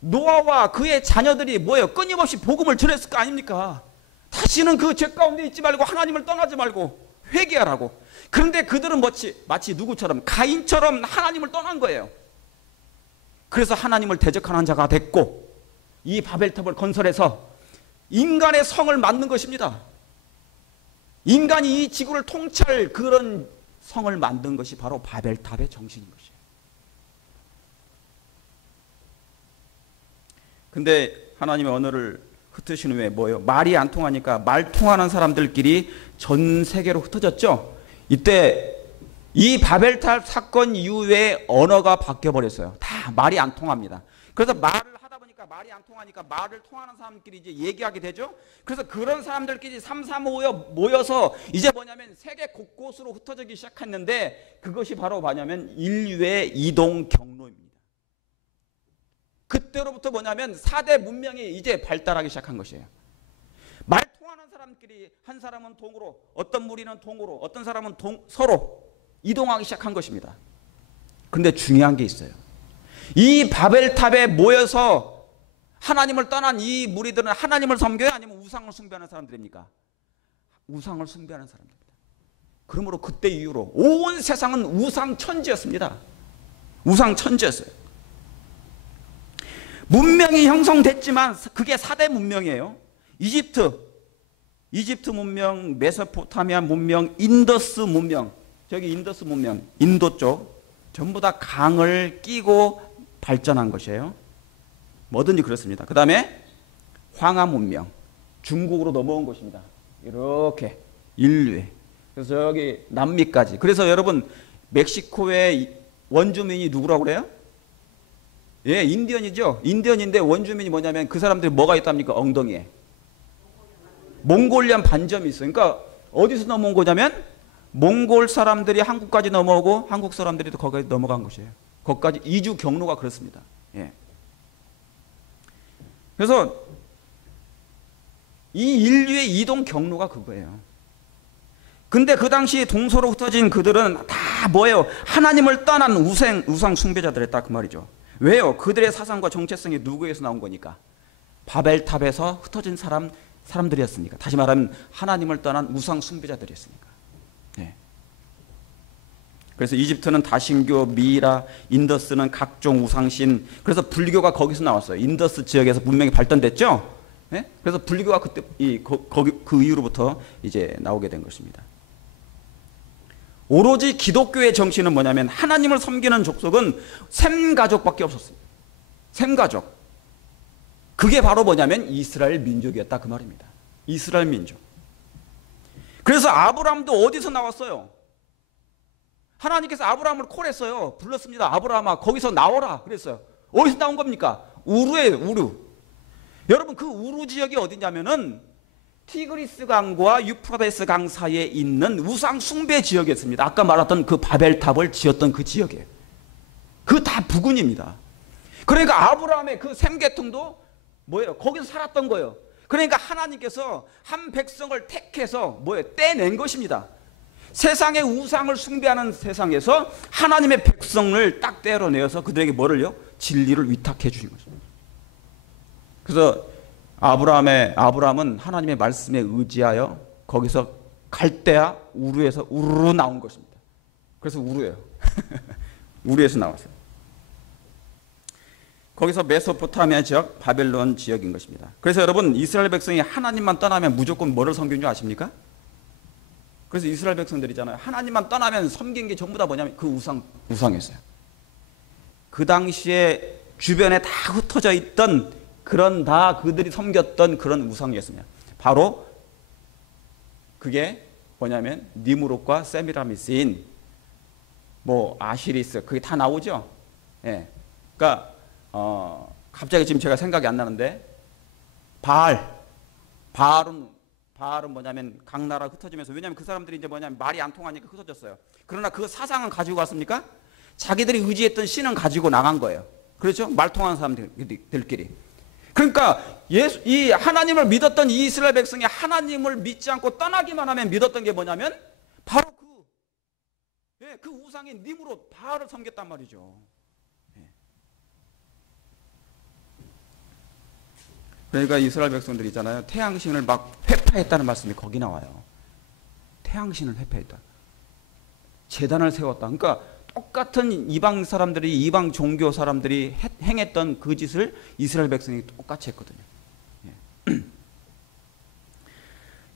노아와 그의 자녀들이 뭐예요? 끊임없이 복음을 전했을 거 아닙니까? 다시는 그 죄 가운데 있지 말고 하나님을 떠나지 말고 회개하라고. 그런데 그들은 마치 누구처럼? 가인처럼 하나님을 떠난 거예요. 그래서 하나님을 대적하는 자가 됐고 이 바벨탑을 건설해서 인간의 성을 만든 것입니다. 인간이 이 지구를 통치할 그런 성을 만든 것이 바로 바벨탑의 정신인 것이에요. 근데 하나님의 언어를 흩으신 후에 뭐예요? 말이 안 통하니까 말 통하는 사람들끼리 전 세계로 흩어졌죠. 이때 이 바벨탑 사건 이후에 언어가 바뀌어버렸어요. 다 말이 안 통합니다. 그래서 말을 하다 보니까 말이 안 통하니까 말을 통하는 사람끼리 이제 얘기하게 되죠. 그래서 그런 사람들끼리 모여서 이제 뭐냐면 세계 곳곳으로 흩어지기 시작했는데 그것이 바로 뭐냐면 인류의 이동 경로입니다. 그때로부터 뭐냐면 4대 문명이 이제 발달하기 시작한 것이에요. 말 통하는 사람끼리 한 사람은 동으로, 어떤 무리는 동으로, 어떤 사람은 서로 이동하기 시작한 것입니다. 그런데 중요한 게 있어요. 이 바벨탑에 모여서 하나님을 떠난 이 무리들은 하나님을 섬겨요? 아니면 우상을 숭배하는 사람들입니까? 우상을 숭배하는 사람들입니다. 그러므로 그때 이후로 온 세상은 우상천지였습니다. 우상천지였어요. 문명이 형성됐지만 그게 4대 문명이에요. 이집트 문명, 메소포타미아 문명, 인더스 문명. 저기 인더스 문명, 인도 쪽 전부 다 강을 끼고 발전한 것이에요. 뭐든지 그렇습니다. 그 다음에 황하 문명, 중국으로 넘어온 것입니다. 이렇게 인류에. 그래서 여기 남미까지. 그래서 여러분 멕시코의 원주민이 누구라고 그래요? 예, 인디언이죠. 인디언인데 원주민이 뭐냐면 그 사람들이 뭐가 있답니까? 엉덩이에. 몽골리안 반점이 있어요. 그러니까 어디서 넘어온 거냐면 몽골 사람들이 한국까지 넘어오고 한국 사람들이 또 거기까지 넘어간 것이에요. 거기까지 이주 경로가 그렇습니다. 예. 그래서 이 인류의 이동 경로가 그거예요. 근데 그 당시 동서로 흩어진 그들은 다 뭐예요? 하나님을 떠난 우상 숭배자들이었다 그 말이죠. 왜요? 그들의 사상과 정체성이 누구에서 나온 거니까? 바벨탑에서 흩어진 사람들이었으니까. 다시 말하면 하나님을 떠난 우상 숭배자들이었으니까. 네. 그래서 이집트는 다신교, 미이라, 인더스는 각종 우상신. 그래서 불교가 거기서 나왔어요. 인더스 지역에서 문명이 발전됐죠. 네? 그래서 불교가 그때 그 이후로부터 이제 나오게 된 것입니다. 오로지 기독교의 정신은 뭐냐면 하나님을 섬기는 족속은 셈 가족밖에 없었어요. 셈 가족. 그게 바로 뭐냐면 이스라엘 민족이었다 그 말입니다. 이스라엘 민족. 그래서 아브라함도 어디서 나왔어요? 하나님께서 아브라함을 콜했어요. 불렀습니다. 아브라함아 거기서 나오라 그랬어요. 어디서 나온 겁니까? 우르예요. 우르. 여러분 그 우르 지역이 어디냐면은 티그리스 강과 유프라데스 강 사이에 있는 우상 숭배 지역이었습니다. 아까 말했던 그 바벨탑을 지었던 그 지역이에요. 그 다 부근입니다. 그러니까 아브라함의 그 셈 계통도 뭐예요? 거기서 살았던 거예요. 그러니까 하나님께서 한 백성을 택해서 뭐예요? 떼낸 것입니다. 세상의 우상을 숭배하는 세상에서 하나님의 백성을 딱 떼어내어서 그들에게 뭐를요? 진리를 위탁해 주신 것입니다. 그래서 아브라함은 하나님의 말씀에 의지하여 거기서 갈대아 우르에서 우르르 나온 것입니다. 그래서 우르예요. 우르에서 나왔어요. 거기서 메소포타미아 지역, 바벨론 지역인 것입니다. 그래서 여러분 이스라엘 백성이 하나님만 떠나면 무조건 뭐를 섬기는 줄 아십니까? 그래서 이스라엘 백성들이잖아요. 하나님만 떠나면 섬긴 게 전부 다 뭐냐면 그 우상이었어요. 그 당시에 주변에 다 흩어져 있던 그런 다 그들이 섬겼던 그런 우상이었습니다. 바로 그게 뭐냐면 니무롯과 세미라미스인 뭐 아시리스 그게 다 나오죠. 예. 그러니까 갑자기 지금 제가 생각이 안 나는데 바알은 뭐냐면 각 나라 흩어지면서, 왜냐하면 그 사람들이 이제 뭐냐면 말이 안 통하니까 흩어졌어요. 그러나 그 사상은 가지고 갔습니까? 자기들이 의지했던 신은 가지고 나간 거예요. 그렇죠? 말 통하는 사람들끼리. 그러니까 이 하나님을 믿었던 이 이스라엘 백성이 하나님을 믿지 않고 떠나기만 하면 믿었던 게 뭐냐면 바로 그 우상인 님으로 바알을 섬겼단 말이죠. 그러니까 이스라엘 백성들 있잖아요. 태양신을 막 회파했다는 말씀이 거기 나와요. 태양신을 회파했다. 제단을 세웠다. 그러니까 똑같은 이방 사람들이, 이방 종교 사람들이 행했던 그 짓을 이스라엘 백성이 똑같이 했거든요.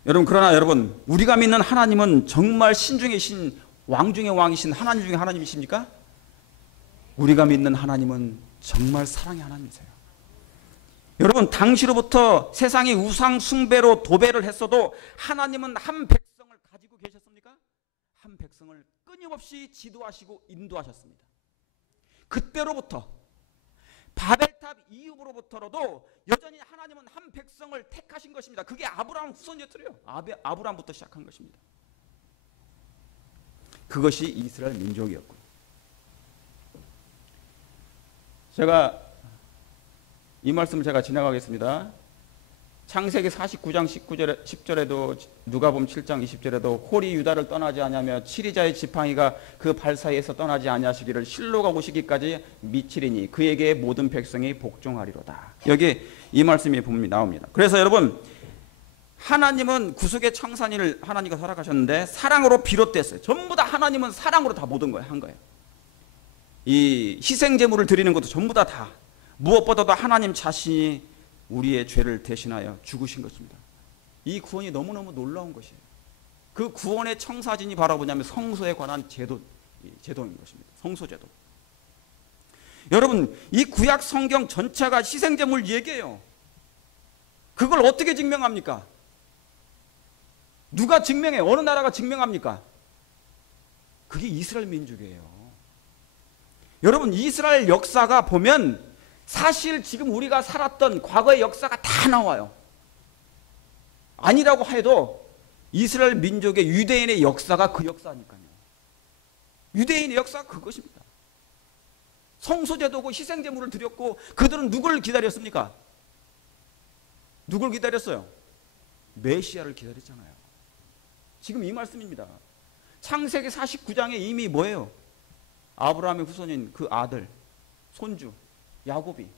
여러분, 그러나 여러분, 우리가 믿는 하나님은 정말 신 중의 신, 왕 중의 왕이신 하나님 중의 하나님이십니까? 우리가 믿는 하나님은 정말 사랑의 하나님이세요. 여러분, 당시로부터 세상이 우상 숭배로 도배를 했어도 하나님은 한 백성을 가지고 계셨습니까? 한 백성을 끊임없이 지도하시고 인도하셨습니다. 그때로부터 바벨탑 이후로부터라도 여전히 하나님은 한 백성을 택하신 것입니다. 그게 아브라함 후손이었어요. 아브라함부터 시작한 것입니다. 그것이 이스라엘 민족이었고, 제가 이 말씀 제가 지나가겠습니다. 창세기 49장 10절에도 누가복음 7장 20절에도 홀이 유다를 떠나지 아니하며 치리자의 지팡이가 그 발 사이에서 떠나지 아니하시기를 실로가 오시기까지 미치리니 그에게 모든 백성이 복종하리로다. 여기 이 말씀이 나옵니다. 그래서 여러분, 하나님은 구속의 청산일을 하나님과 살아가셨는데 사랑으로 비롯됐어요. 전부 다 하나님은 사랑으로 다 모든 거예요. 한 거예요. 이 희생 제물을 드리는 것도 전부 다 무엇보다도 하나님 자신이 우리의 죄를 대신하여 죽으신 것입니다. 이 구원이 너무너무 놀라운 것이에요. 그 구원의 청사진이 바로 뭐냐면 성소에 관한 제도인 것입니다. 성소제도. 여러분, 이 구약 성경 전체가 희생제물 얘기예요. 그걸 어떻게 증명합니까? 누가 증명해요? 어느 나라가 증명합니까? 그게 이스라엘 민족이에요. 여러분, 이스라엘 역사가 보면 사실 지금 우리가 살았던 과거의 역사가 다 나와요. 아니라고 해도 이스라엘 민족의 유대인의 역사가 그 역사니까요. 유대인의 역사가 그것입니다. 성소제도고 희생제물을 드렸고, 그들은 누구를 기다렸습니까? 누굴 기다렸어요? 메시아를 기다렸잖아요. 지금 이 말씀입니다. 창세기 49장에 이미 뭐예요? 아브라함의 후손인 그 아들, 손주 야곱이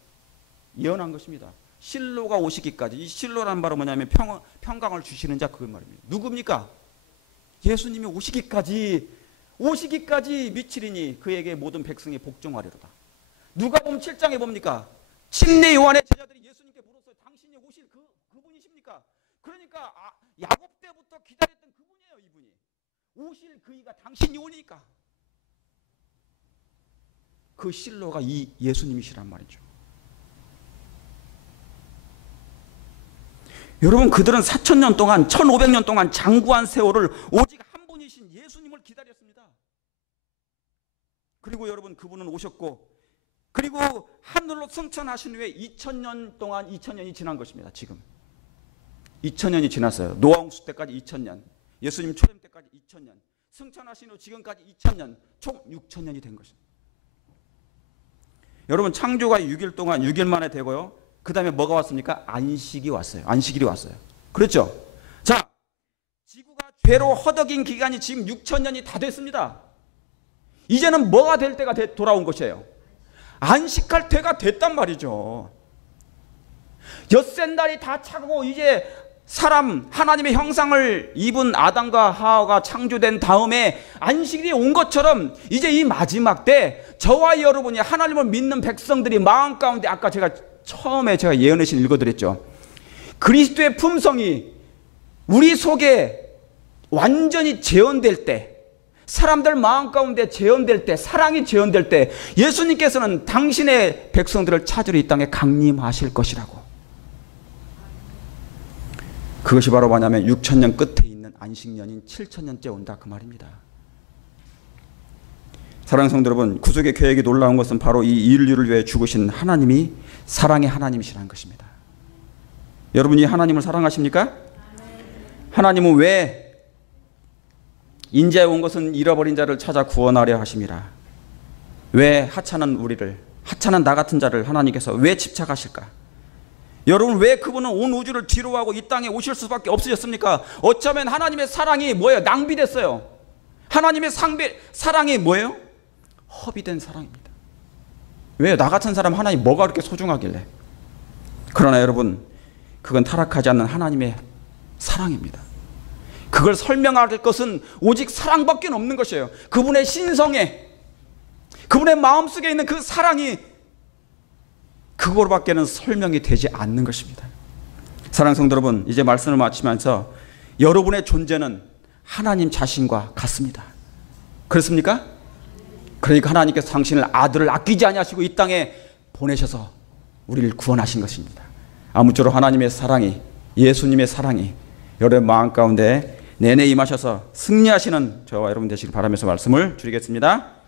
예언한 것입니다. 실로가 오시기까지. 이 실로라는 바로 뭐냐면 평강을 주시는 자, 그 말입니다. 누굽니까? 예수님이 오시기까지 미치리니 그에게 모든 백성이 복종하리로다. 누가복음 7장에 뭡니까? 침례 요한의 제자들이 예수님께 물었어요. 당신이 오실 그분이십니까? 그러니까 야곱 때부터 기다렸던 그분이에요. 이분이 오실 그이가 당신이 오니까. 그 실로가 이 예수님이시란 말이죠. 여러분, 그들은 4,000년 동안 1,500년 동안 장구한 세월을 오직 한 분이신 예수님을 기다렸습니다. 그리고 여러분, 그분은 오셨고, 그리고 하늘로 승천하신 후에 2,000년이 지난 것입니다. 지금 2,000년이 지났어요. 노아홍수 때까지 2,000년, 예수님 초림 때까지 2,000년, 승천하신 후 지금까지 2,000년, 총 6,000년이 된 것입니다. 여러분, 창조가 6일 동안 6일 만에 되고요. 그 다음에 뭐가 왔습니까? 안식이 왔어요. 안식일이 왔어요. 그렇죠? 자, 지구가 죄로 허덕인 기간이 지금 6,000년이 다 됐습니다. 이제는 뭐가 될 때가 돌아온 것이에요? 안식할 때가 됐단 말이죠. 엿새 날이 다 차고 이제 하나님의 형상을 입은 아담과 하와가 창조된 다음에 안식일이 온 것처럼 이제 이 마지막 때 저와 여러분이 하나님을 믿는 백성들이 마음 가운데, 아까 처음에 제가 예언의 신 읽어드렸죠. 그리스도의 품성이 우리 속에 완전히 재현될 때, 사람들 마음 가운데 재현될 때, 사랑이 재현될 때 예수님께서는 당신의 백성들을 찾으러 이 땅에 강림하실 것이라고. 그것이 바로 뭐냐면 6,000년 끝에 있는 안식년인 7,000년째 온다, 그 말입니다. 사랑하는 성도 여러분, 구속의 계획이 놀라운 것은 바로 이 인류를 위해 죽으신 하나님이 사랑의 하나님이시라는 것입니다. 여러분이 하나님을 사랑하십니까? 하나님은 왜 인자에 온 것은 잃어버린 자를 찾아 구원하려 하심이라. 왜 하찮은 우리를, 하찮은 나 같은 자를 하나님께서 왜 집착하실까? 여러분, 왜 그분은 온 우주를 뒤로하고 이 땅에 오실 수밖에 없으셨습니까? 어쩌면 하나님의 사랑이 뭐예요? 낭비됐어요. 하나님의 사랑이 뭐예요? 허비된 사랑입니다. 왜 나 같은 사람 하나님 뭐가 그렇게 소중하길래? 그러나 여러분, 그건 타락하지 않는 하나님의 사랑입니다. 그걸 설명할 것은 오직 사랑밖에 없는 것이에요. 그분의 신성에, 그분의 마음속에 있는 그 사랑이 그거로밖에는 설명이 되지 않는 것입니다. 사랑하는 성도 여러분, 이제 말씀을 마치면서 여러분의 존재는 하나님 자신과 같습니다. 그렇습니까? 그러니까 하나님께서 당신을 아들을 아끼지 아니하시고 이 땅에 보내셔서 우리를 구원하신 것입니다. 아무쪼록 하나님의 사랑이, 예수님의 사랑이 여러분의 마음 가운데 내내 임하셔서 승리하시는 저와 여러분 되시길 바라면서 말씀을 드리겠습니다.